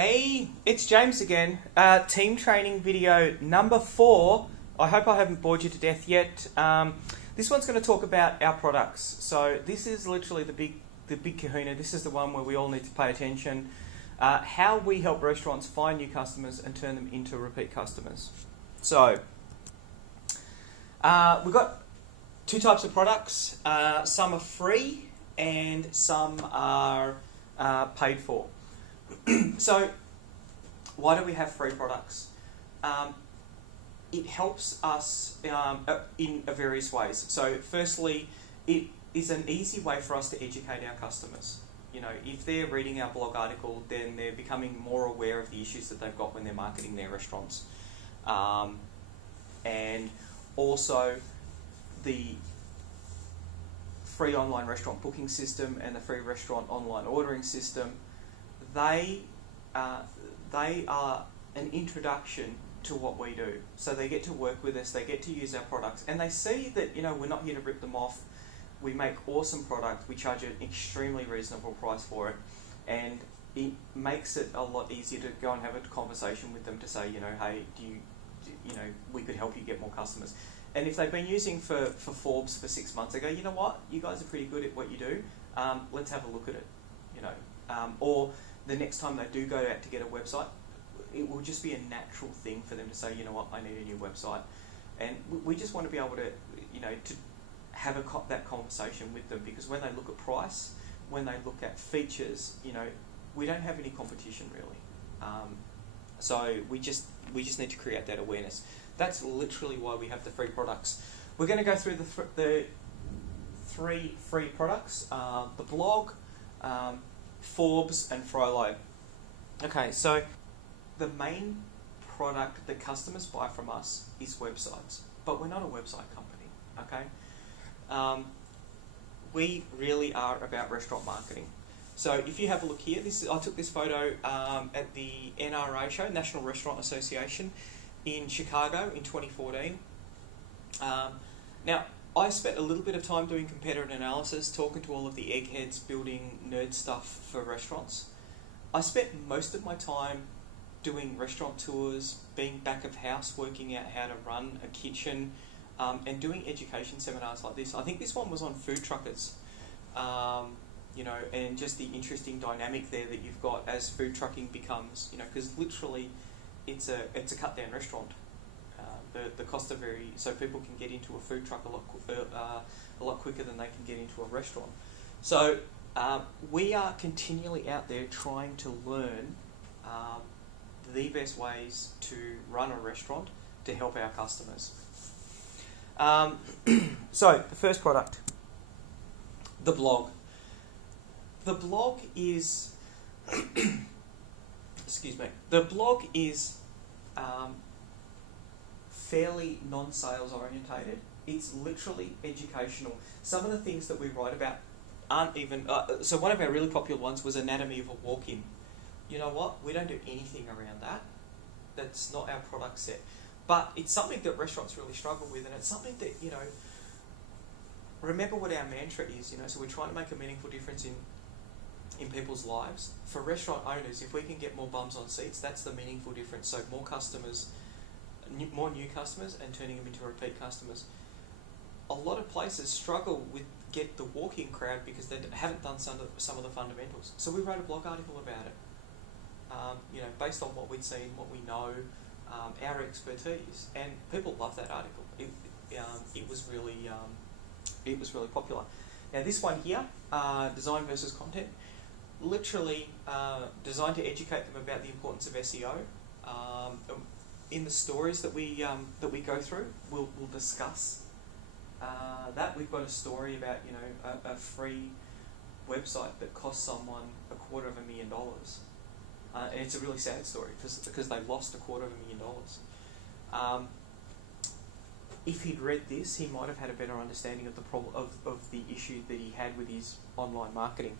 Hey, it's James again. Team training video number 4. I hope I haven't bored you to death yet. This one's going to talk about our products. So this is literally the big kahuna. This is the one where we all need to pay attention. How we help restaurants find new customers and turn them into repeat customers. So we've got two types of products. Some are free and some are paid for. So why do we have free products? It helps us in various ways. So firstly, it is an easy way for us to educate our customers. You know, if they're reading our blog article, then they're becoming more aware of the issues that they've got when they're marketing their restaurants. And also the free online restaurant booking system and the free restaurant online ordering system, they are an introduction to what we do. So they get to work with us, they get to use our products, and they see that, you know, we're not here to rip them off. We make awesome product, we charge an extremely reasonable price for it, and it makes it a lot easier to go and have a conversation with them to say, you know, hey, you know, we could help you get more customers. And if they've been using for FORBS for 6 months, they go, you know what, you guys are pretty good at what you do, let's have a look at it, you know. Or the next time they do go out to get a website, it will just be a natural thing for them to say, you know what, I need a new website. And we just want to be able to, you know, to have that conversation with them, because when they look at price, when they look at features, you know, we don't have any competition really. So we just need to create that awareness. That's literally why we have the free products. We're going to go through the 3 free products: the blog, FORBS, and FROLO. Okay, so the main product that customers buy from us is websites, but we're not a website company. Okay, we really are about restaurant marketing. So if you have a look here, I took this photo at the NRA show, National Restaurant Association, in Chicago in 2014. Now, I spent a little bit of time doing competitive analysis, talking to all of the eggheads building nerd stuff for restaurants. I spent most of my time doing restaurant tours, being back of house, working out how to run a kitchen, and doing education seminars like this. I think this one was on food truckers, you know, and just the interesting dynamic there that you've got as food trucking becomes, you know, because literally it's a cut down restaurant. The costs are so people can get into a food truck a lot quicker than they can get into a restaurant. So we are continually out there trying to learn the best ways to run a restaurant to help our customers. So the first product, the blog. The blog is excuse me. The blog is fairly non-sales orientated. It's literally educational. Some of the things that we write about aren't even... so one of our really popular ones was anatomy of a walk-in. You know what? We don't do anything around that. That's not our product set. But it's something that restaurants really struggle with, and it's something that, you know, remember what our mantra is, you know, so we're trying to make a meaningful difference in people's lives. For restaurant owners, if we can get more bums on seats, that's the meaningful difference. So more customers, more new customers, and turning them into repeat customers. A lot of places struggle with get the walk-in crowd because they haven't done some of the fundamentals. So we wrote a blog article about it. You know, based on what we'd seen, what we know, our expertise, and people loved that article. It was really popular. Now this one here, design versus content, literally designed to educate them about the importance of SEO. In the stories that we go through, we'll discuss that. We've got a story about, you know, a free website that cost someone $250,000. And it's a really sad story because they lost $250,000. If he'd read this, he might have had a better understanding of the problem of the issue that he had with his online marketing.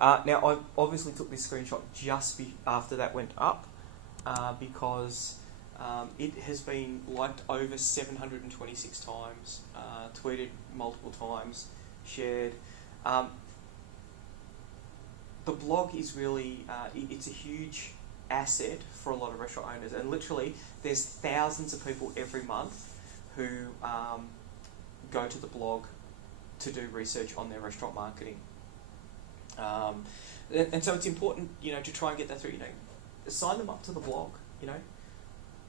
Now, I obviously took this screenshot just after that went up because it has been liked over 726 times, tweeted multiple times, shared. The blog is really, it's a huge asset for a lot of restaurant owners. And literally, there's thousands of people every month who go to the blog to do research on their restaurant marketing. And so it's important, to try and get that through. Sign them up to the blog.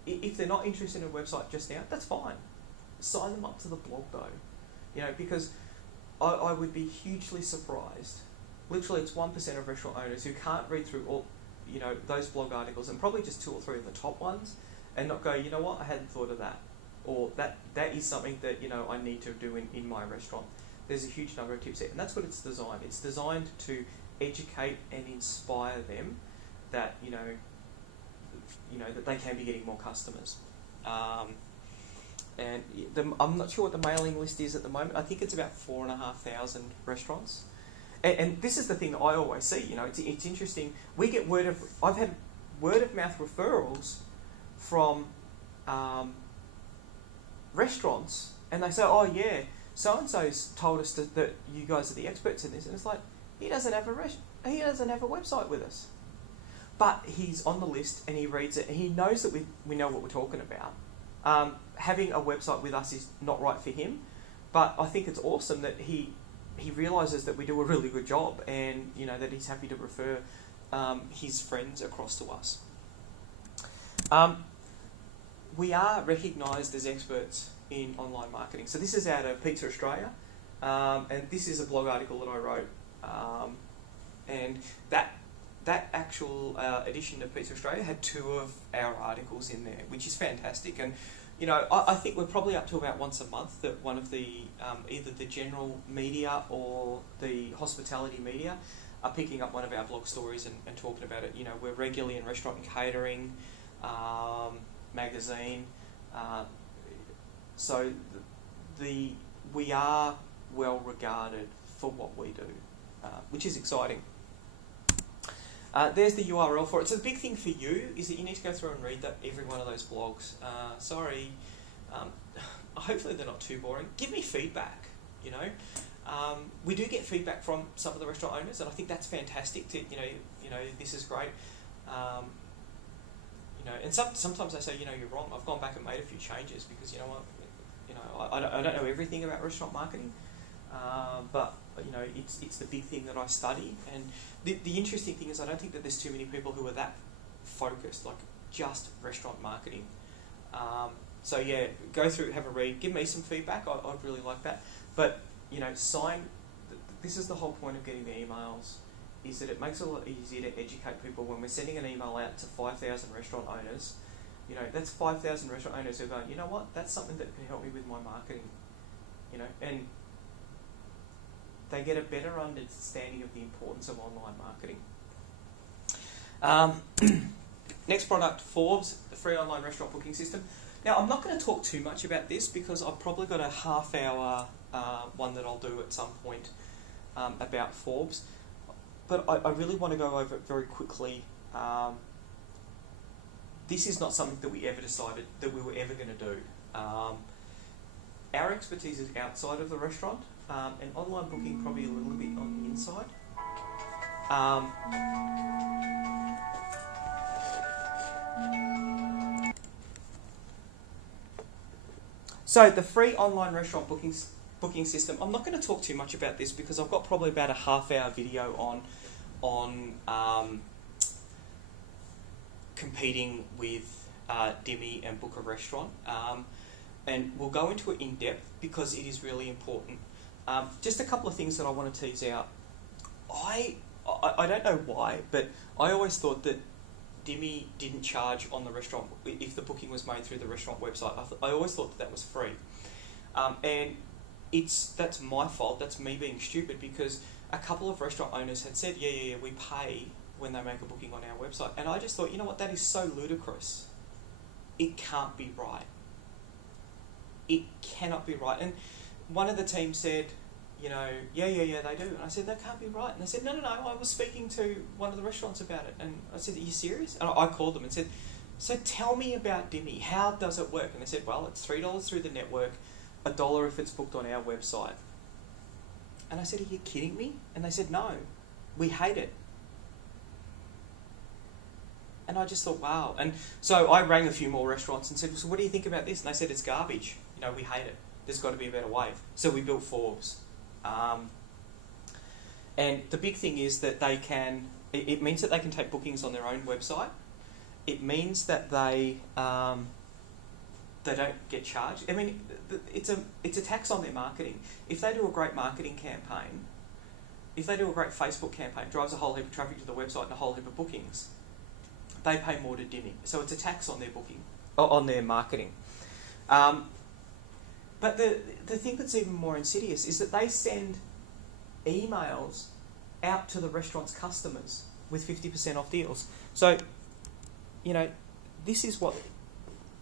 If they're not interested in a website just now, that's fine. Sign them up to the blog though, because I would be hugely surprised. Literally, it's 1% of restaurant owners who can't read through all, those blog articles, and probably just 2 or 3 of the top ones, and not go, you know what, I hadn't thought of that, or that is something that I need to do in my restaurant. There's a huge number of tips there, and that's what it's designed. It's designed to educate and inspire them that that they can be getting more customers. I'm not sure what the mailing list is at the moment. I think it's about 4,500 restaurants. And this is the thing that I always see. It's interesting. We get I've had word of mouth referrals from restaurants, and they say, "Oh yeah, so and so's told us that you guys are the experts in this," and it's like, he doesn't have a website with us, but he's on the list and he reads it and he knows that we know what we're talking about. Having a website with us is not right for him, but I think it's awesome that he realises that we do a really good job, and that he's happy to refer his friends across to us. We are recognised as experts in online marketing. So this is out of Pizza Australia, and this is a blog article that I wrote, and that actual edition of Pizza Australia had 2 of our articles in there, which is fantastic. And I think we're probably up to about once a month that one of the either the general media or the hospitality media are picking up one of our blog stories and talking about it. We're regularly in Restaurant and Catering magazine, so we are well regarded for what we do, which is exciting. There's the URL for it. So the big thing for you is that you need to go through and read every one of those blogs. Sorry, hopefully they're not too boring. Give me feedback. We do get feedback from some of the restaurant owners, and I think that's fantastic. This is great. And sometimes they say, you're wrong. I've gone back and made a few changes because I don't know everything about restaurant marketing, but it's the big thing that I study. And the interesting thing is, I don't think that there's too many people who are that focused, like just restaurant marketing. So yeah, go through, have a read, give me some feedback. I'd really like that. But this is the whole point of getting the emails, is that it makes it a lot easier to educate people. When we're sending an email out to 5,000 restaurant owners, that's 5,000 restaurant owners who are going, you know what, that's something that can help me with my marketing, and they get a better understanding of the importance of online marketing. Next product, FORBS, the free online restaurant booking system. Now, I'm not going to talk too much about this because I've probably got a half-hour one that I'll do at some point about FORBS. But I really want to go over it very quickly. This is not something that we ever decided that we were ever going to do. Our expertise is outside of the restaurant, and online booking probably a little bit on the inside. So the free online restaurant booking system, I'm not going to talk too much about this because I've got probably about a half-hour video on competing with Dimmy and Book a Restaurant, and we'll go into it in depth because it is really important. Just a couple of things that I want to tease out. I don't know why, but I always thought that Dimmy didn't charge on the restaurant if the booking was made through the restaurant website. I always thought that was free, and that's my fault. That's me being stupid, because a couple of restaurant owners had said, yeah, we pay when they make a booking on our website, and I just thought, you know what, that is so ludicrous. It can't be right. It cannot be right. And one of the team said, yeah, they do. And I said, that can't be right. And they said, no, I was speaking to one of the restaurants about it. And I said, are you serious? And I called them and said, so tell me about Dimmy. How does it work? And they said, well, it's $3 through the network, $1 if it's booked on our website. And I said, are you kidding me? And they said, no, we hate it. And I just thought, wow. And so I rang a few more restaurants and said, so what do you think about this? And they said, it's garbage. You know, we hate it. There's got to be a better way. So we built FORBS. And the big thing is that they can, it means that they can take bookings on their own website. It means that they don't get charged. I mean, it's a tax on their marketing. If they do a great marketing campaign, if they do a great Facebook campaign, drives a whole heap of traffic to the website and a whole heap of bookings, they pay more to Dimmy. So it's a tax on their booking, on their marketing. But the thing that's even more insidious is that they send emails out to the restaurant's customers with 50% off deals. So, you know, this is what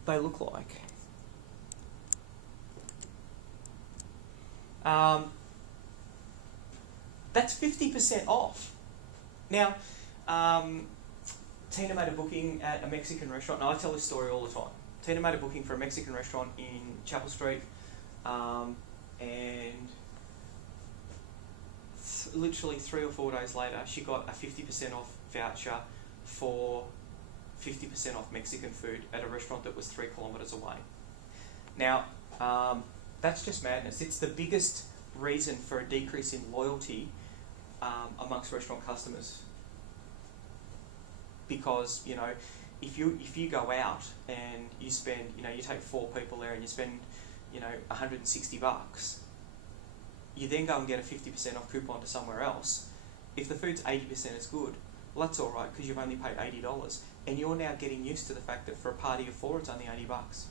they look like. That's 50% off. Now, Tina made a booking at a Mexican restaurant. Now, I tell this story all the time. Tina made a booking for a Mexican restaurant in Chapel Street, and literally 3 or 4 days later, she got a 50% off voucher for 50% off Mexican food at a restaurant that was 3 kilometres away. Now, that's just madness. It's the biggest reason for a decrease in loyalty amongst restaurant customers. Because, you know, if you go out and you spend, you know, you take 4 people there and you spend, you know, $160, you then go and get a 50% off coupon to somewhere else. If the food's 80% as good, well, that's all right because you've only paid $80, and you're now getting used to the fact that for a party of 4, it's only $80.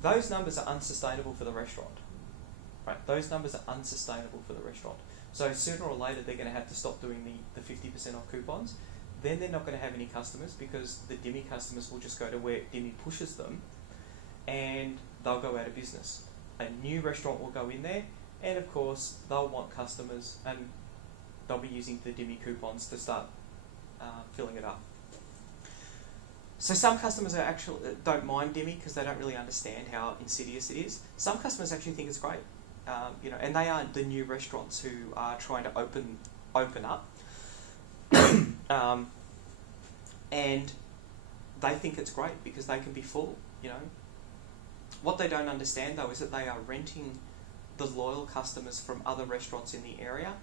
Those numbers are unsustainable for the restaurant. Right? Those numbers are unsustainable for the restaurant. So sooner or later, they're going to have to stop doing the 50% off coupons. Then they're not going to have any customers because the Dimmy customers will just go to where Dimmy pushes them, and they'll go out of business. A new restaurant will go in there, and of course they'll want customers, and they'll be using the Dimmy coupons to start filling it up. So some customers are actually don't mind Dimmy because they don't really understand how insidious it is. Some customers actually think it's great, you know, and they are the new restaurants who are trying to open up. And they think it's great because they can be full, you know. What they don't understand though is that they are renting the loyal customers from other restaurants in the area,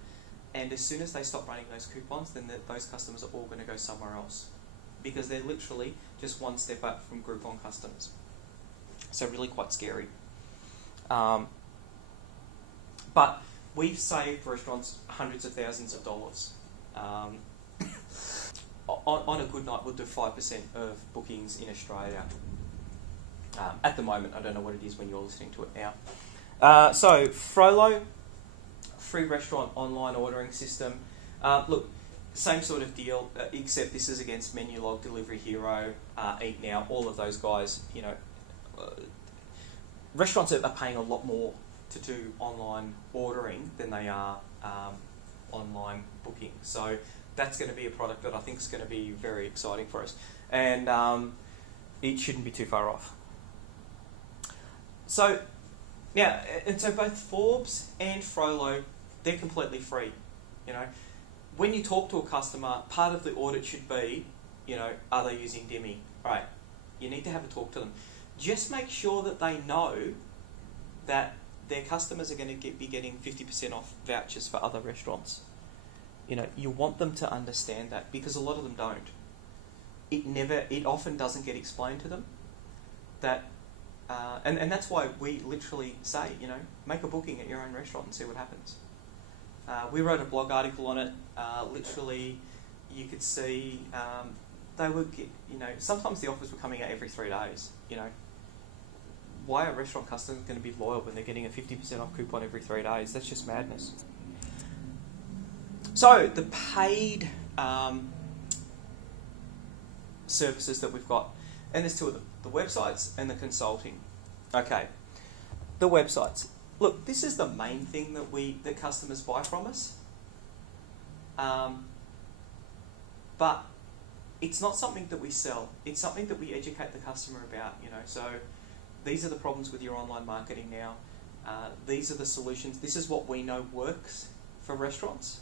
and as soon as they stop running those coupons, then those customers are all going to go somewhere else because they're literally just one step up from Groupon customers. So really quite scary. But we've saved restaurants hundreds of thousands of dollars. On a good night, we'll do 5% of bookings in Australia. At the moment, I don't know what it is when you're listening to it now. So, FROLO, free restaurant online ordering system. Look, same sort of deal, except this is against Menulog, Delivery Hero, Eat Now, all of those guys. You know, restaurants are paying a lot more to do online ordering than they are online booking. So that's going to be a product that I think is going to be very exciting for us, and it shouldn't be too far off. So now, and so both FORBS and FROLO, they're completely free. You know, when you talk to a customer, part of the audit should be, you know, are they using Dimmy? Right. You need to have a talk to them. Just make sure that they know that their customers are going to be getting 50% off vouchers for other restaurants. You know, you want them to understand that because a lot of them don't. It often doesn't get explained to them that, and that's why we literally say, you know, make a booking at your own restaurant and see what happens. We wrote a blog article on it. Literally, you could see they would get, you know, sometimes the offers were coming out every 3 days. You know, why are restaurant customers going to be loyal when they're getting a 50% off coupon every 3 days? That's just madness. So the paid services that we've got, and there's 2 of them, the websites and the consulting. Okay, the websites. Look, this is the main thing that customers buy from us. But it's not something that we sell. It's something that we educate the customer about, you know. So these are the problems with your online marketing now. These are the solutions. This is what we know works for restaurants.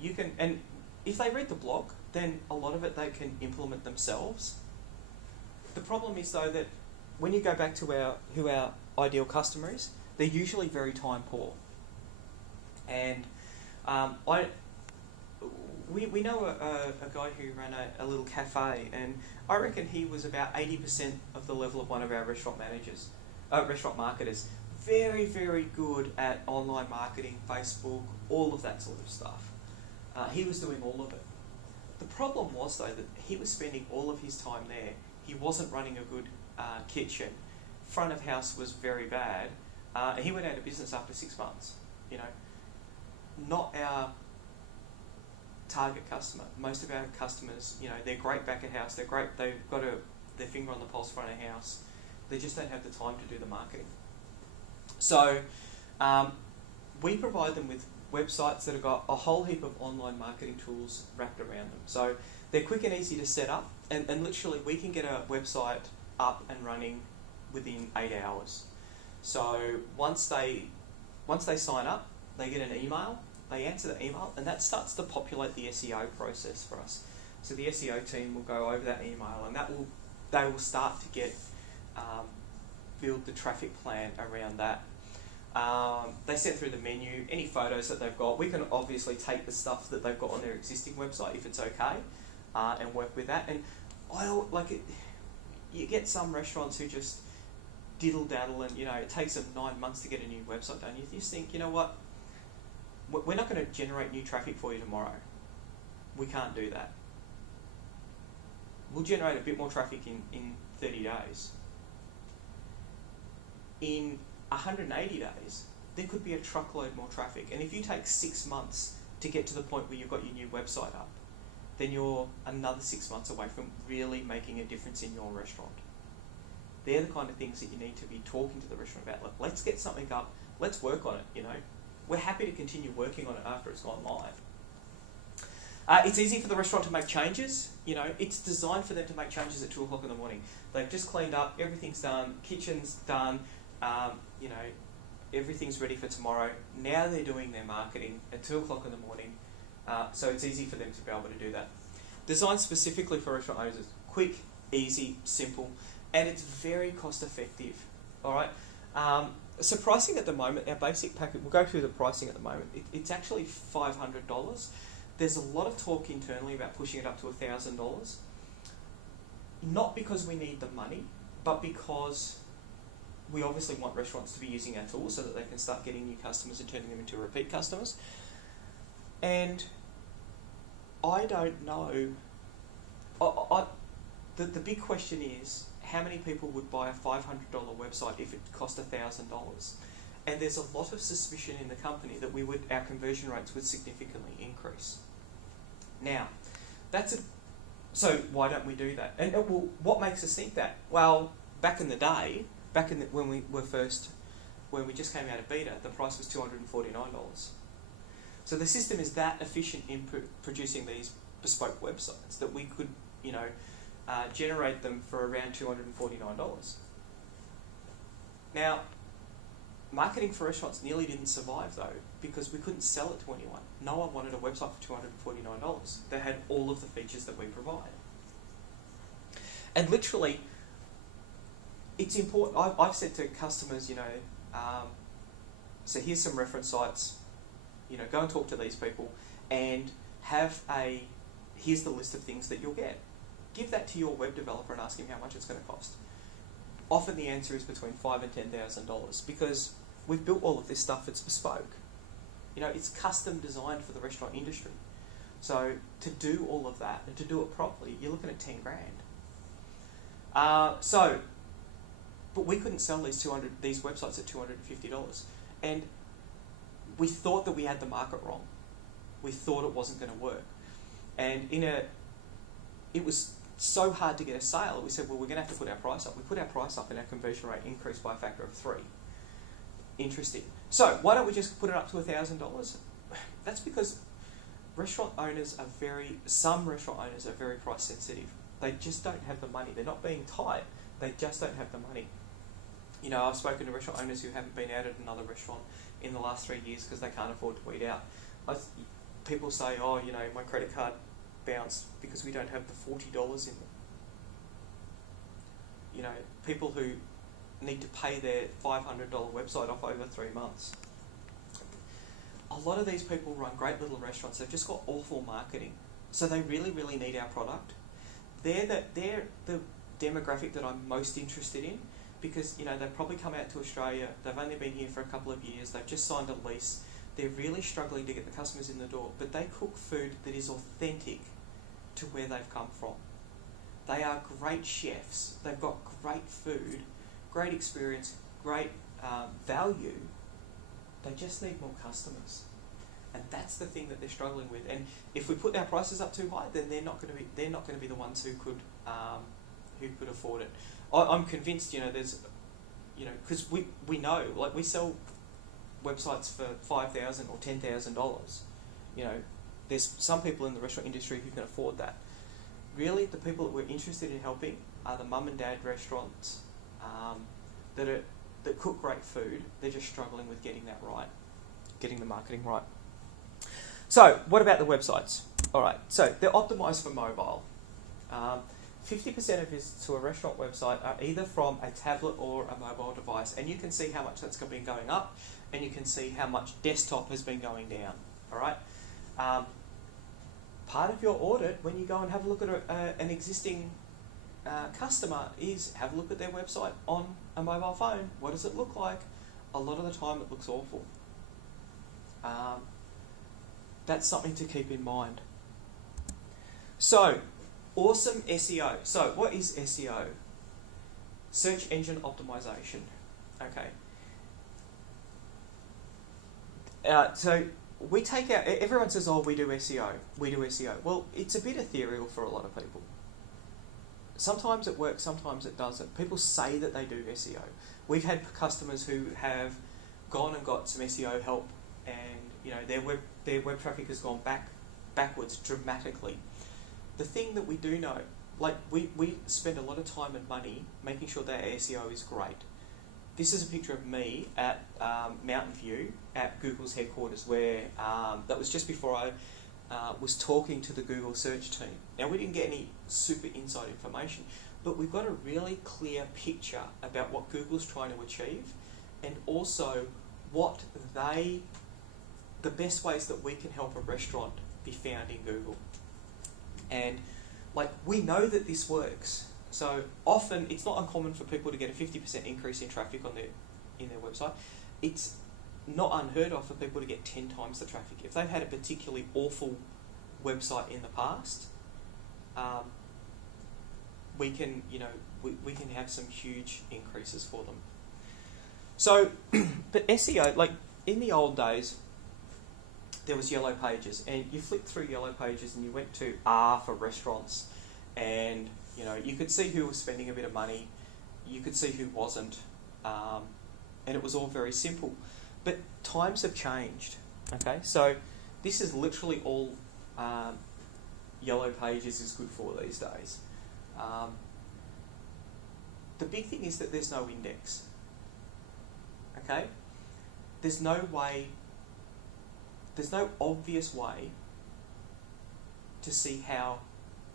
You can, and if they read the blog, then a lot of it they can implement themselves. The problem is though that when you go back to who our ideal customer is, they're usually very time poor. And we know a guy who ran a little cafe, and I reckon he was about 80% of the level of one of our restaurant marketers. Very, very good at online marketing, Facebook, all of that sort of stuff. He was doing all of it. The problem was though that he was spending all of his time there. He wasn't running a good kitchen. Front of house was very bad. And he went out of business after 6 months. You know, not our target customer. Most of our customers, you know, they're great back of house. They're great. They've got their finger on the pulse front of house. They just don't have the time to do the marketing. So we provide them with websites that have got a whole heap of online marketing tools wrapped around them. So they're quick and easy to set up, and literally we can get a website up and running within 8 hours. So once they sign up, they get an email, they answer the email, and that starts to populate the SEO process for us. So the SEO team will go over that email, and they will start to get build the traffic plan around that. They set through the menu, any photos that they've got. We can obviously take the stuff that they've got on their existing website if it's okay, and work with that. And you get some restaurants who just diddle daddle, and you know it takes them 9 months to get a new website done. You just think, you know what? We're not going to generate new traffic for you tomorrow. We can't do that. We'll generate a bit more traffic in 30 days. In 180 days, there could be a truckload more traffic. And if you take 6 months to get to the point where you've got your new website up, then you're another 6 months away from really making a difference in your restaurant. They're the kind of things that you need to be talking to the restaurant about. Like, let's get something up, let's work on it, you know. We're happy to continue working on it after it's gone live. It's easy for the restaurant to make changes. You know, it's designed for them to make changes at 2 o'clock in the morning. They've just cleaned up, everything's done, kitchen's done, you know, everything's ready for tomorrow. Now they're doing their marketing at 2 o'clock in the morning, so it's easy for them to be able to do that. Designed specifically for restaurant owners, quick, easy, simple, and it's very cost effective. All right. So pricing at the moment, our basic package, we'll go through the pricing at the moment. It's actually $500. There's a lot of talk internally about pushing it up to $1,000. Not because we need the money, but because we obviously want restaurants to be using our tools so that they can start getting new customers and turning them into repeat customers. And I don't know. The big question is, how many people would buy a $500 website if it cost $1,000? And there's a lot of suspicion in the company that our conversion rates would significantly increase. Now, so why don't we do that? And well, what makes us think that? Well, back in the day, when we just came out of beta, the price was $249. So the system is that efficient in producing these bespoke websites that we could, you know, generate them for around $249. Now, marketing for restaurants nearly didn't survive though, because we couldn't sell it to anyone. No one wanted a website for $249 that had all of the features that we provide. And literally, it's important. I've said to customers, you know, so here's some reference sites, you know, go and talk to these people and here's the list of things that you'll get. Give that to your web developer and ask him how much it's going to cost. Often the answer is between $5,000 and $10,000 because we've built all of this stuff, it's bespoke. You know, it's custom designed for the restaurant industry. So to do all of that and to do it properly, you're looking at 10 grand. But we couldn't sell these websites at $250. And we thought that we had the market wrong. We thought it wasn't going to work. And it was so hard to get a sale, we said, well, we're going to have to put our price up. We put our price up and our conversion rate increased by a factor of 3. Interesting. So why don't we just put it up to $1,000? That's because some restaurant owners are very price sensitive. They just don't have the money. They're not being tight. They just don't have the money. You know, I've spoken to restaurant owners who haven't been out at another restaurant in the last 3 years because they can't afford to eat out. people say, oh, you know, my credit card bounced because we don't have the $40 in them. You know, people who need to pay their $500 website off over 3 months. A lot of these people run great little restaurants. They've just got awful marketing. So they really, really need our product. They're the demographic that I'm most interested in, because, you know, they've probably come out to Australia, they've only been here for a couple of years, they've just signed a lease, they're really struggling to get the customers in the door, but they cook food that is authentic to where they've come from. They are great chefs, they've got great food, great experience, great value. They just need more customers, and that's the thing that they're struggling with. And if we put our prices up too high, then they're not going to be the ones who could afford it. I'm convinced, you know, there's, you know, because we know, like, we sell websites for $5,000 or $10,000. You know, there's some people in the restaurant industry who can afford that. Really, the people that we're interested in helping are the mum and dad restaurants that cook great food. They're just struggling with getting that right, getting the marketing right. So, what about the websites? All right, so they're optimized for mobile. 50% of visits to a restaurant website are either from a tablet or a mobile device, and you can see how much that's been going up, and you can see how much desktop has been going down. All right. Part of your audit, when you go and have a look at an existing customer, is have a look at their website on a mobile phone. What does it look like? A lot of the time it looks awful. That's something to keep in mind. So, awesome SEO. So, what is SEO? Search engine optimization. Okay. So, we take out, everyone says, oh, we do SEO. We do SEO. Well, it's a bit ethereal for a lot of people. Sometimes it works, sometimes it doesn't. People say that they do SEO. We've had customers who have gone and got some SEO help, and, you know, their web traffic has gone backwards dramatically. The thing that we do know, like, we spend a lot of time and money making sure that our SEO is great. This is a picture of me at Mountain View at Google's headquarters, where that was just before I was talking to the Google search team. Now, we didn't get any super inside information, but we've got a really clear picture about what Google's trying to achieve, and also what the best ways that we can help a restaurant be found in Google. And, like, we know that this works. So often, it's not uncommon for people to get a 50% increase in traffic in their website. It's not unheard of for people to get 10 times the traffic. If they've had a particularly awful website in the past, we can, you know, we can have some huge increases for them. So, but SEO, like, in the old days, there was Yellow Pages, and you flipped through Yellow Pages and you went to R for restaurants, and, you know, you could see who was spending a bit of money, you could see who wasn't, and it was all very simple. But times have changed, okay? So this is literally all Yellow Pages is good for these days. The big thing is that there's no index, okay? There's no obvious way to see how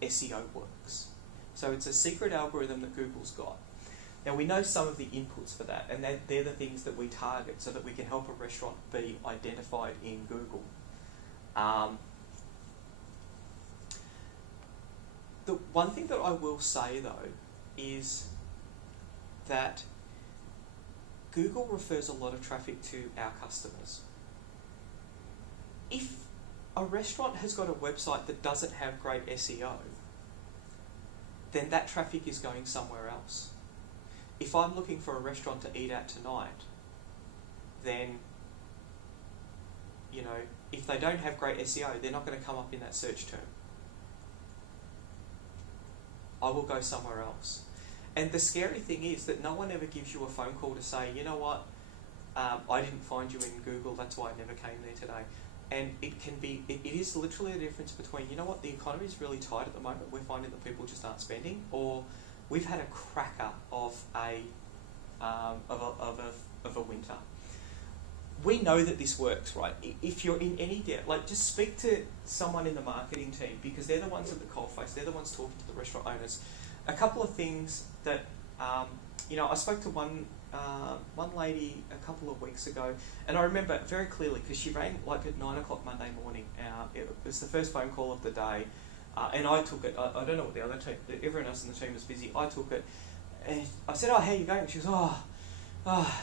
SEO works. So it's a secret algorithm that Google's got. Now, we know some of the inputs for that, and they're the things that we target so that we can help a restaurant be identified in Google. The one thing that I will say, though, is that Google refers a lot of traffic to our customers. If a restaurant has got a website that doesn't have great SEO, then that traffic is going somewhere else. If I'm looking for a restaurant to eat at tonight, then, you know, if they don't have great SEO, they're not going to come up in that search term. I will go somewhere else. And the scary thing is that no one ever gives you a phone call to say, you know what, I didn't find you in Google, that's why I never came there today. And it can be, it is literally the difference between, you know what, the economy is really tight at the moment, we're finding that people just aren't spending, or we've had a cracker of a winter. we know that this works, right? If you're in any doubt, like just speak to someone in the marketing team, because they're the ones at the coalface, they're the ones talking to the restaurant owners. A couple of things that, I spoke to one lady a couple of weeks ago, and I remember very clearly because she rang like at 9 o'clock Monday morning. It was the first phone call of the day, and I took it. I don't know what the other team, everyone else in the team was busy. I took it, and I said, "Oh, how are you going?" She goes,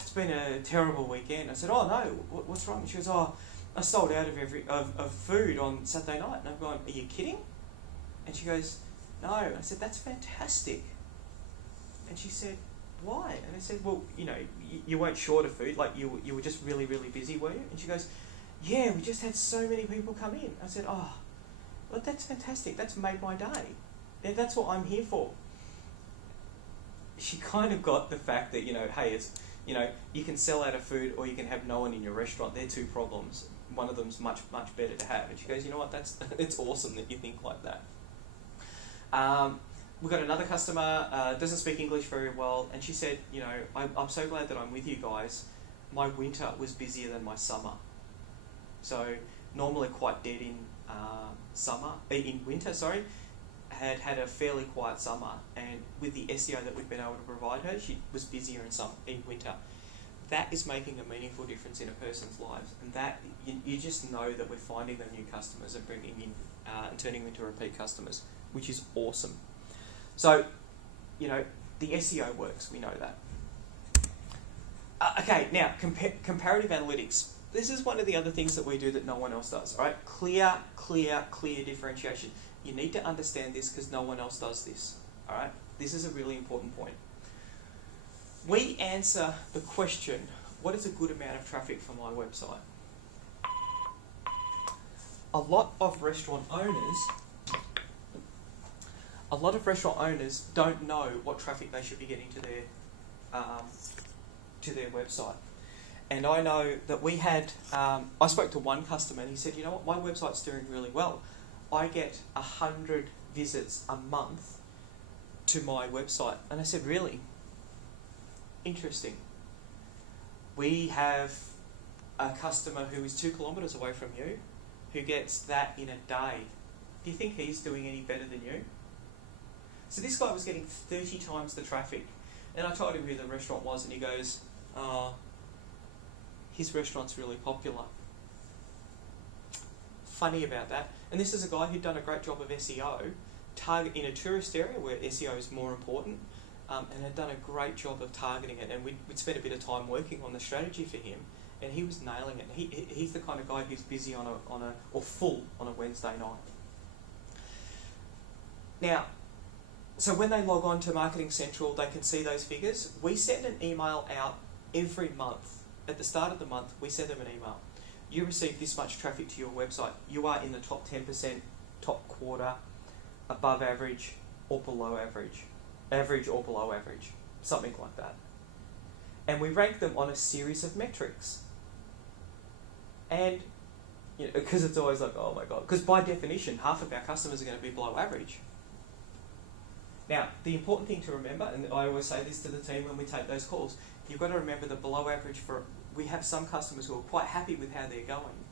it's been a terrible weekend. I said, "Oh no, what's wrong?" She goes, "Oh, I sold out of food on Saturday night." And I'm going, "Are you kidding?" And she goes, "No." And I said, "That's fantastic." And she said, "Why?" And I said, "Well, you weren't short of food, like you were just really, really busy, were you?" And she goes, "Yeah, we just had so many people come in." I said, "Oh, well, that's fantastic. That's made my day. Yeah, that's what I'm here for." She kind of got the fact that, hey, it's, you can sell out of food or you can have no one in your restaurant. They're two problems. One of them's much, much better to have. And she goes, "You know what, it's awesome that you think like that." We've got another customer, doesn't speak English very well, and she said, I'm so glad that I'm with you guys. My winter was busier than my summer. So normally quite dead in winter, had a fairly quiet summer, and with the SEO that we've been able to provide her, she was busier in winter. That is making a meaningful difference in a person's lives, and that you just know that we're finding them new customers and bringing in and turning them into repeat customers, which is awesome. So, the SEO works. We know that. Okay, now comparative analytics. This is one of the other things that we do that no one else does. All right, clear differentiation. You need to understand this because no one else does this. All right, this is a really important point. We answer the question, what is a good amount of traffic for my website? A lot of restaurant owners don't know what traffic they should be getting to their website. And I know that we had, I spoke to one customer and he said, "You know what, my website's doing really well. I get 100 visits a month to my website." And I said, "Really? Interesting." We have a customer who is 2 kilometres away from you who gets that in a day. Do you think he's doing any better than you? So this guy was getting 30 times the traffic. And I told him who the restaurant was, and he goes, his restaurant's really popular. Funny about that. And this is a guy who'd done a great job of SEO, in a tourist area where SEO is more important, and had done a great job of targeting it. And we'd spent a bit of time working on the strategy for him, and he was nailing it. He's the kind of guy who's busy or full on a Wednesday night. Now, so when they log on to Marketing Central, they can see those figures. We send an email out every month. At the start of the month, we send them an email. You received this much traffic to your website. You are in the top 10%, top quarter, above average or below average. Average or below average. Something like that. And we rank them on a series of metrics. And, because it's always like, oh my God. Because by definition, half of our customers are going to be below average. Now, the important thing to remember, and I always say this to the team when we take those calls, you've got to remember the below average we have some customers who are quite happy with how they're going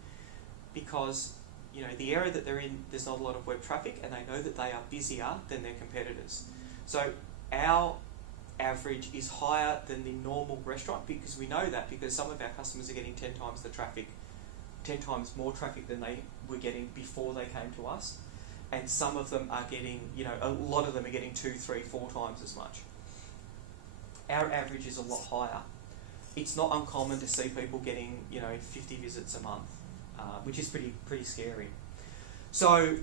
because, the area that they're in, there's not a lot of web traffic and they know that they are busier than their competitors. So our average is higher than the normal restaurant because we know that because some of our customers are getting 10 times the traffic, 10 times more traffic than they were getting before they came to us. And some of them are getting, a lot of them are getting 2, 3, 4 times as much. Our average is a lot higher. It's not uncommon to see people getting, 50 visits a month, which is pretty scary. So,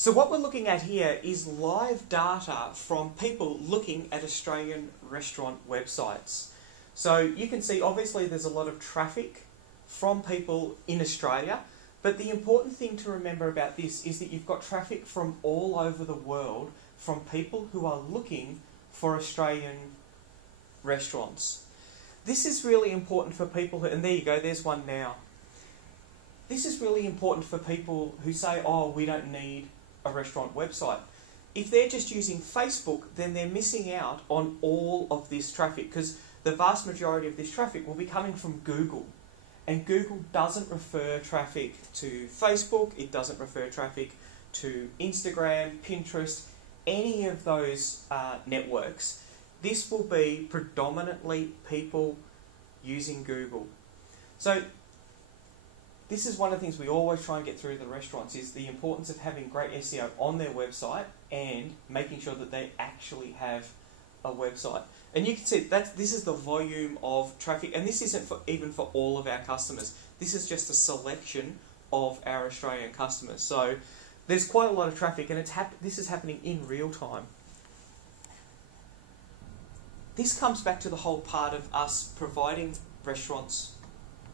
So what we're looking at here is live data from people looking at Australian restaurant websites. So you can see obviously there's a lot of traffic from people in Australia, but the important thing to remember about this is that you've got traffic from all over the world from people who are looking for Australian restaurants. this is really important for people who, and there you go, there's one now. This is really important for people who say, oh, we don't need a restaurant website. If they're just using Facebook, then they're missing out on all of this traffic, because the vast majority of this traffic will be coming from Google. And Google doesn't refer traffic to Facebook, it doesn't refer traffic to Instagram, Pinterest, any of those networks. This will be predominantly people using Google. So this is one of the things we always try and get through to the restaurants, is the importance of having great SEO on their website and making sure that they actually have a website. And you can see that this is the volume of traffic, and this isn't even for all of our customers. This is just a selection of our Australian customers. So there's quite a lot of traffic, and this is happening in real time. This comes back to the whole part of us providing restaurants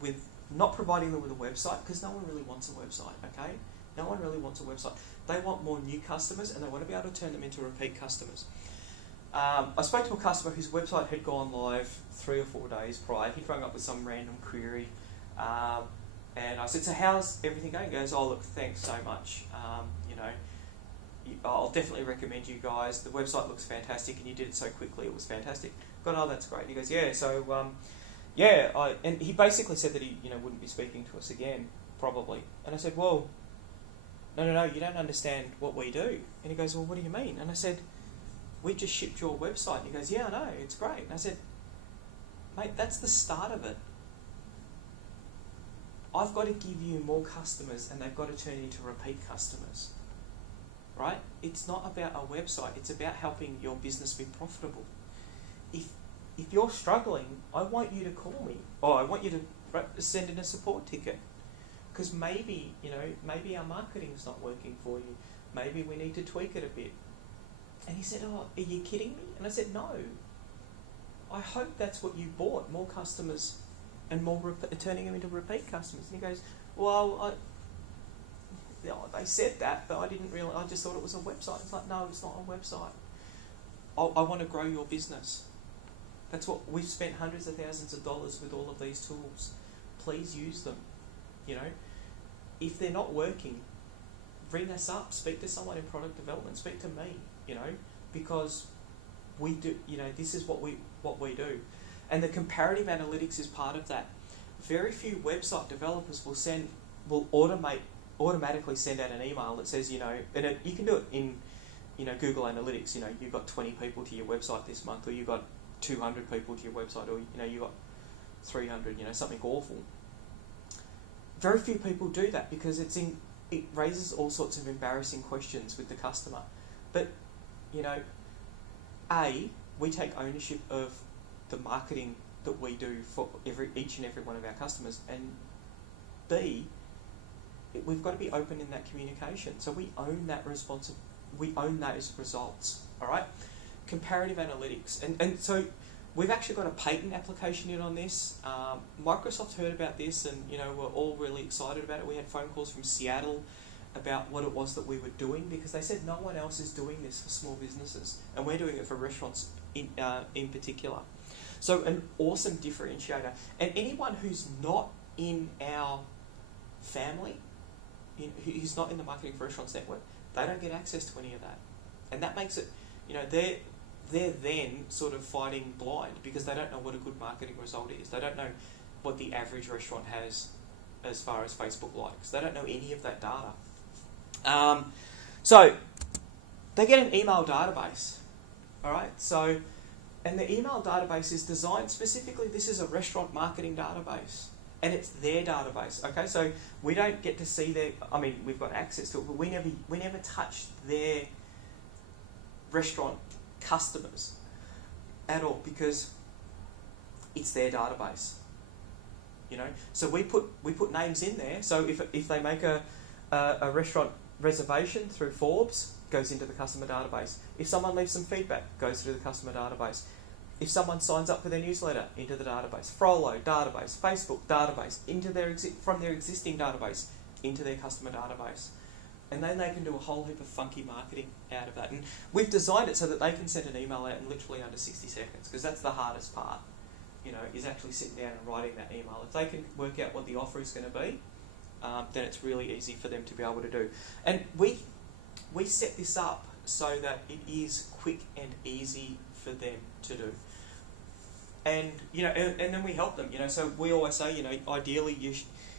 with, not providing them with a website, because no one really wants a website, okay? No one really wants a website. They want more new customers, and they want to be able to turn them into repeat customers. I spoke to a customer whose website had gone live 3 or 4 days prior. He'd rung up with some random query, and I said, so how's everything going? He goes, oh look, thanks so much. I'll definitely recommend you guys. The website looks fantastic, and you did it so quickly. It was fantastic. I go, oh, that's great. And he goes, yeah. So and he basically said that he wouldn't be speaking to us again, probably. And I said, well, no, you don't understand what we do. And he goes, well, what do you mean? And I said, we just shipped your website. And he goes, yeah, I know, it's great. And I said, mate, that's the start of it. I've got to give you more customers, and they've got to turn into repeat customers, right? It's not about a website. It's about helping your business be profitable. If you're struggling, I want you to call me, or I want you to send in a support ticket, because maybe our marketing's not working for you. Maybe we need to tweak it a bit. And he said, oh, are you kidding me? And I said, no. I hope that's what you bought, more customers and more turning them into repeat customers. And he goes, well, they said that, but I didn't really, I just thought it was a website. It's like, no, it's not a website. I want to grow your business. That's what we've spent hundreds of thousands of dollars with all of these tools. Please use them. If they're not working, ring us up, speak to someone in product development, speak to me, because we do, this is what we do. And the comparative analytics is part of that. Very few website developers will automatically send out an email that says, you can do it in, Google Analytics, you've got 20 people to your website this month, or you've got 200 people to your website, or, you've got 300, something awful. Very few people do that, because it raises all sorts of embarrassing questions with the customer. But, A, we take ownership of the marketing that we do for each and every one of our customers, and B, we've got to be open in that communication. So we own that we own those results. All right, comparative analytics, and so we've actually got a patent application in on this. Microsoft heard about this, and we're all really excited about it. We had phone calls from Seattle about what it was that we were doing, because they said no one else is doing this for small businesses, and we're doing it for restaurants in particular. So an awesome differentiator. And anyone who's not in our family, who's not in the Marketing for Restaurants network, they don't get access to any of that. And that makes it, they're then sort of fighting blind, because they don't know what a good marketing result is. They don't know what the average restaurant has as far as Facebook likes. They don't know any of that data. So they get an email database. All right, so, and the email database is designed specifically, this is a restaurant marketing database, and it's their database. Okay, so we don't get to see we've got access to it, but we never touch their restaurant customers at all, because it's their database. So we put names in there. So if they make a restaurant reservation through FORBS, goes into the customer database. If someone leaves some feedback, goes through the customer database. If someone signs up for their newsletter, into the database. FROLO database, Facebook database, from their existing database into their customer database. And then they can do a whole heap of funky marketing out of that. And we've designed it so that they can send an email out in literally under 60 seconds, because that's the hardest part. is actually sitting down and writing that email. If they can work out what the offer is going to be, then it's really easy for them to be able to do. And we set this up so that it is quick and easy for them to do. And and then we help them. So we always say, ideally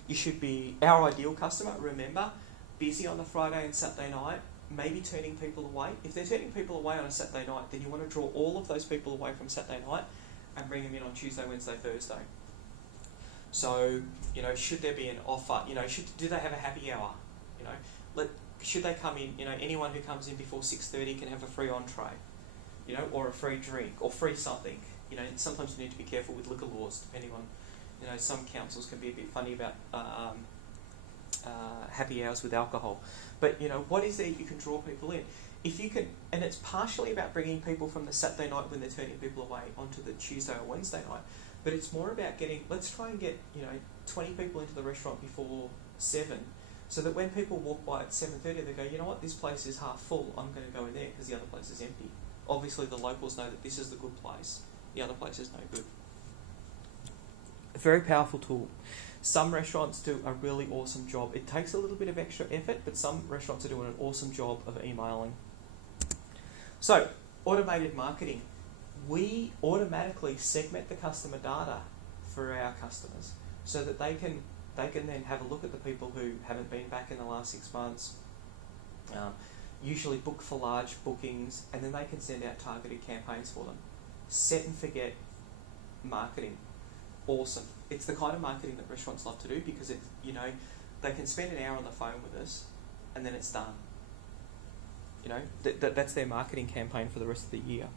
you should be our ideal customer. Remember, busy on the Friday and Saturday night, maybe turning people away. If they're turning people away on a Saturday night, then you want to draw all of those people away from Saturday night and bring them in on Tuesday, Wednesday, Thursday. So, should there be an offer? Do they have a happy hour? Should they come in? Anyone who comes in before 6:30 can have a free entree, or a free drink, or free something. Sometimes you need to be careful with liquor laws, depending on, some councils can be a bit funny about happy hours with alcohol. But, what is there you can draw people in? If you can, and it's partially about bringing people from the Saturday night when they're turning people away onto the Tuesday or Wednesday night, but it's more about let's try and get, 20 people into the restaurant before 7, so that when people walk by at 7:30, they go, you know what, this place is half full, I'm going to go in there because the other place is empty. Obviously the locals know that this is the good place, the other place is no good. A very powerful tool. Some restaurants do a really awesome job. It takes a little bit of extra effort, but some restaurants are doing an awesome job of emailing. So, automated marketing. We automatically segment the customer data for our customers so that they can then have a look at the people who haven't been back in the last 6 months, usually book for large bookings, and then they can send out targeted campaigns for them. Set and forget marketing. Awesome. It's the kind of marketing that restaurants love to do because they can spend an hour on the phone with us and then it's done. That's their marketing campaign for the rest of the year.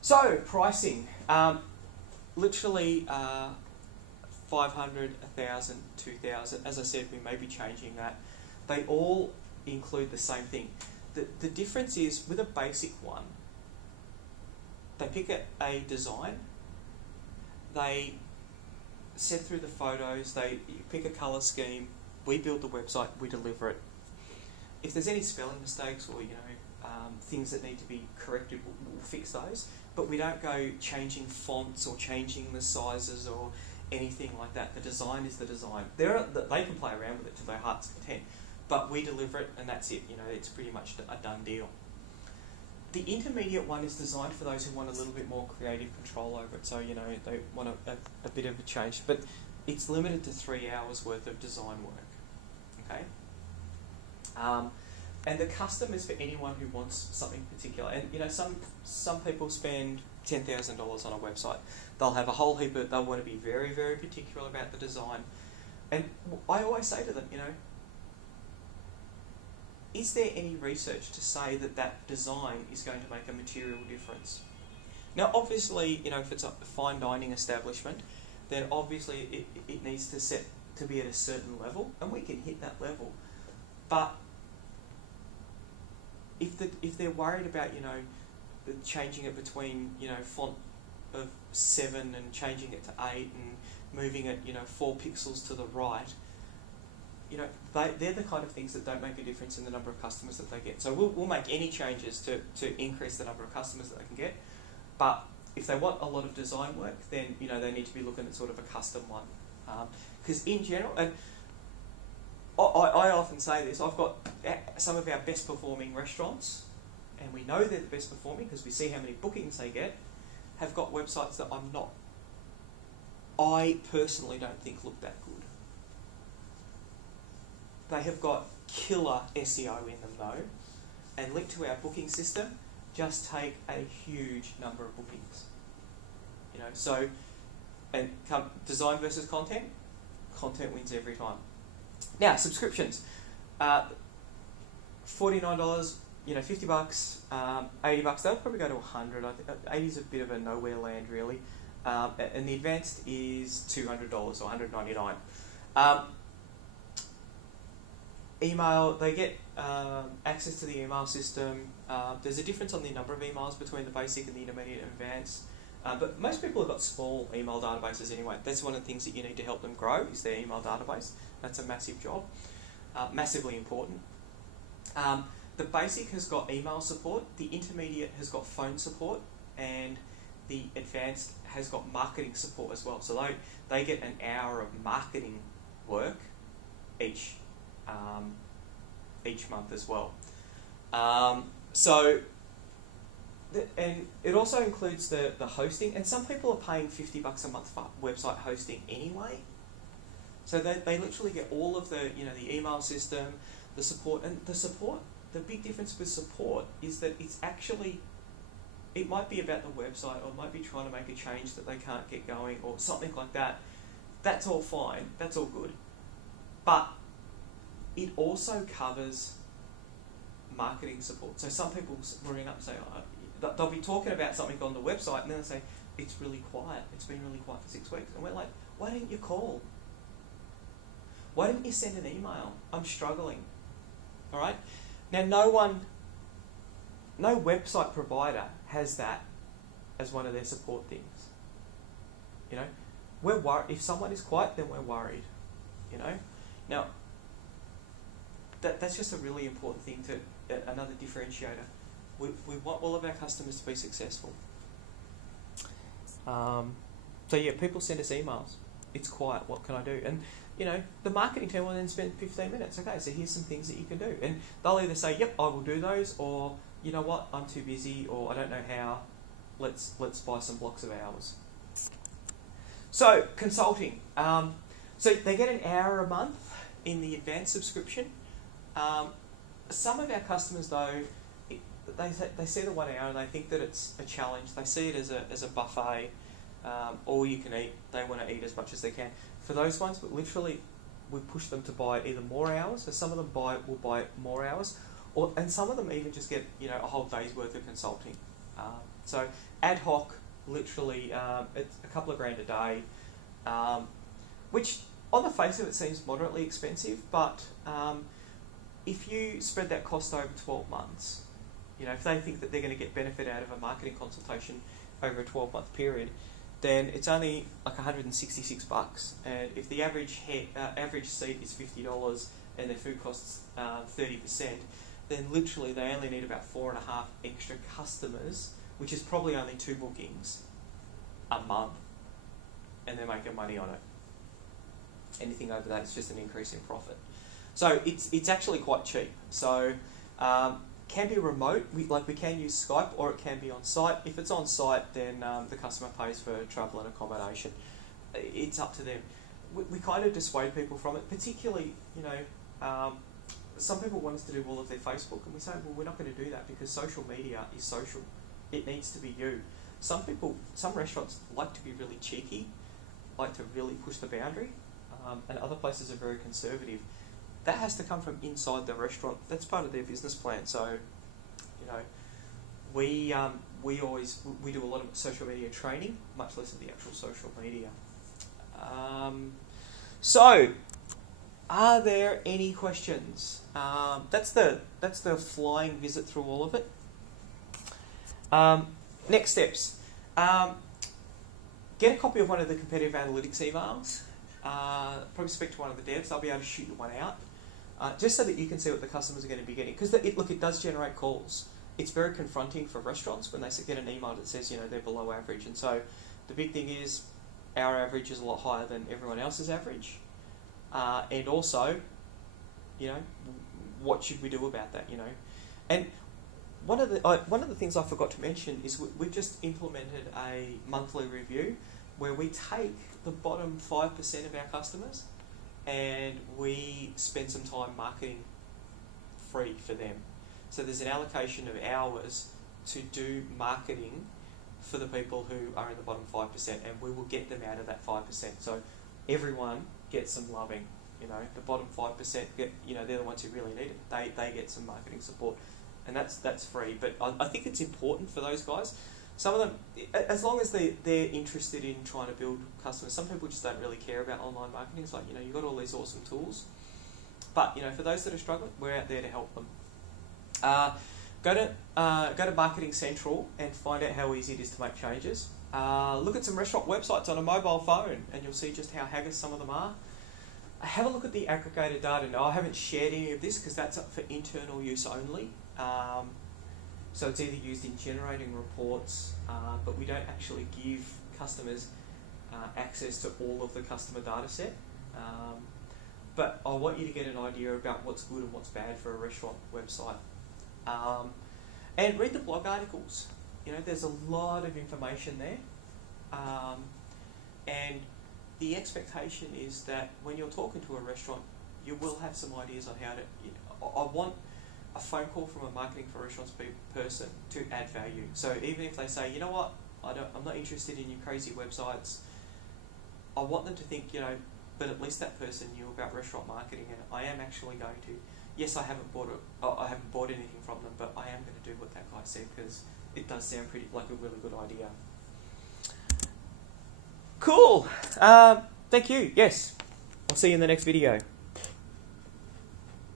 So, pricing. Literally 500, 1,000, 2,000. As I said, we may be changing that. They all include the same thing. The difference is, with a basic one, they pick a design, they set through the photos, they pick a colour scheme, we build the website, we deliver it. If there's any spelling mistakes or things that need to be corrected, we'll fix those. But we don't go changing fonts or changing the sizes or anything like that. The design is the design. They can play around with it to their heart's content, but we deliver it and that's it. It's pretty much a done deal. The intermediate one is designed for those who want a little bit more creative control over it. So, they want a bit of a change. But it's limited to 3 hours worth of design work. Okay? And the custom is for anyone who wants something particular. And, some people spend $10,000 on a website. They'll have a whole heap of, they'll want to be very, very particular about the design. And I always say to them, is there any research to say that design is going to make a material difference? Now, obviously, if it's a fine dining establishment, then obviously it needs to be at a certain level, and we can hit that level. But if they're worried about changing it between font of 7 and changing it to 8 and moving it 4 pixels to the right, they're the kind of things that don't make a difference in the number of customers that they get. So we'll make any changes to increase the number of customers that they can get. But if they want a lot of design work, then they need to be looking at sort of a custom one. Because in general, and I often say this, I've got some of our best performing restaurants, and we know they're the best performing because we see how many bookings they get, have got websites that I personally don't think look that good. They have got killer SEO in them though, and linked to our booking system, just take a huge number of bookings. So, and design versus content wins every time. Now, subscriptions, $49, $50, $80, they'll probably go to 100. I think 80 is a bit of a nowhere land really, and the advanced is $200 or $199. Email, they get access to the email system. There's a difference on the number of emails between the basic and the intermediate and advanced. But most people have got small email databases anyway. That's one of the things that you need to help them grow is their email database. That's a massive job, massively important. the basic has got email support, the intermediate has got phone support, and the advanced has got marketing support as well. So they get an hour of marketing work each month as well. And it also includes the hosting, and some people are paying $50 a month for website hosting anyway. So they literally get all of the the email system, the support, and the support. The big difference with support is that it might be about the website, or it might be trying to make a change that they can't get going, or something like that. That's all fine. That's all good. But it also covers marketing support. So some people ring up and say, they'll be talking about something on the website, and then they'll say, it's really quiet. It's been really quiet for 6 weeks. And we're like, why didn't you call? Why didn't you send an email? I'm struggling. All right? Now, no website provider has that as one of their support things. We're worried. If someone is quiet, then we're worried. Now, that's just a really important thing another differentiator. We want all of our customers to be successful. So yeah, people send us emails. It's quiet. What can I do? And the marketing team will then spend 15 minutes. Okay, so here's some things that you can do, and they'll either say, "Yep, I will do those," or "You know what? I'm too busy," or "I don't know how. Let's buy some blocks of hours." So consulting. So they get an hour a month in the advanced subscription. Some of our customers, though, they see the 1 hour and they think that it's a challenge. They see it as a buffet, all you can eat. They want to eat as much as they can. For those ones, but literally, we push them to buy either more hours. So some of them will buy more hours, and some of them even just get a whole day's worth of consulting. So ad hoc, literally, it's a couple of grand a day, which on the face of it seems moderately expensive, but if you spread that cost over 12 months, if they think that they're going to get benefit out of a marketing consultation over a 12-month period, then it's only like $166. And if the average seat is $50 and their food costs 30%, then literally they only need about 4.5 extra customers, which is probably only 2 bookings a month, and they're making money on it. Anything over that is just an increase in profit. So it's actually quite cheap. So can be remote. We can use Skype, or it can be on site. If it's on site, then the customer pays for travel and accommodation. It's up to them. We kind of dissuade people from it, particularly some people want us to do all of their Facebook, and we say, well, we're not going to do that because social media is social. It needs to be you. Some restaurants like to be really cheeky, like to really push the boundary, and other places are very conservative. That has to come from inside the restaurant. That's part of their business plan. So, we do a lot of social media training, much less of the actual social media. So, are there any questions? That's the flying visit through all of it. Next steps. Get a copy of one of the Comparative Analytics emails. Probably speak to one of the devs. They'll be able to shoot you one out. Just so that you can see what the customers are going to be getting. Because it does generate calls. It's very confronting for restaurants when they get an email that says, they're below average. And so the big thing is our average is a lot higher than everyone else's average. And also, what should we do about that, And one of the things I forgot to mention is we've just implemented a monthly review where we take the bottom 5% of our customers and we spend some time marketing free for them. So there's an allocation of hours to do marketing for the people who are in the bottom 5%, and we will get them out of that 5%. So everyone gets some loving. The bottom 5% get, they're the ones who really need it. They get some marketing support, and that's free. But I think it's important for those guys. Some of them, as long as they're interested in trying to build customers, some people just don't really care about online marketing. It's like, you've got all these awesome tools. But, for those that are struggling, we're out there to help them. Go to Marketing Central and find out how easy it is to make changes. Look at some restaurant websites on a mobile phone and you'll see just how haggis some of them are. have a look at the aggregated data. Now, I haven't shared any of this because that's up for internal use only. So it's either used in generating reports, but we don't actually give customers access to all of the customer data set. But I want you to get an idea about what's good and what's bad for a restaurant website. And read the blog articles. You know, there's a lot of information there. And the expectation is that when you're talking to a restaurant, you will have some ideas on how to... I want a phone call from a marketing for restaurants person to add value. So even if they say, you know what, I'm not interested in your crazy websites, I want them to think, you know, but at least that person knew about restaurant marketing, and I am actually going to... Yes, I haven't bought anything from them, but I am going to do what that guy said because it does sound pretty like a really good idea. Cool. Thank you. Yes. I'll see you in the next video.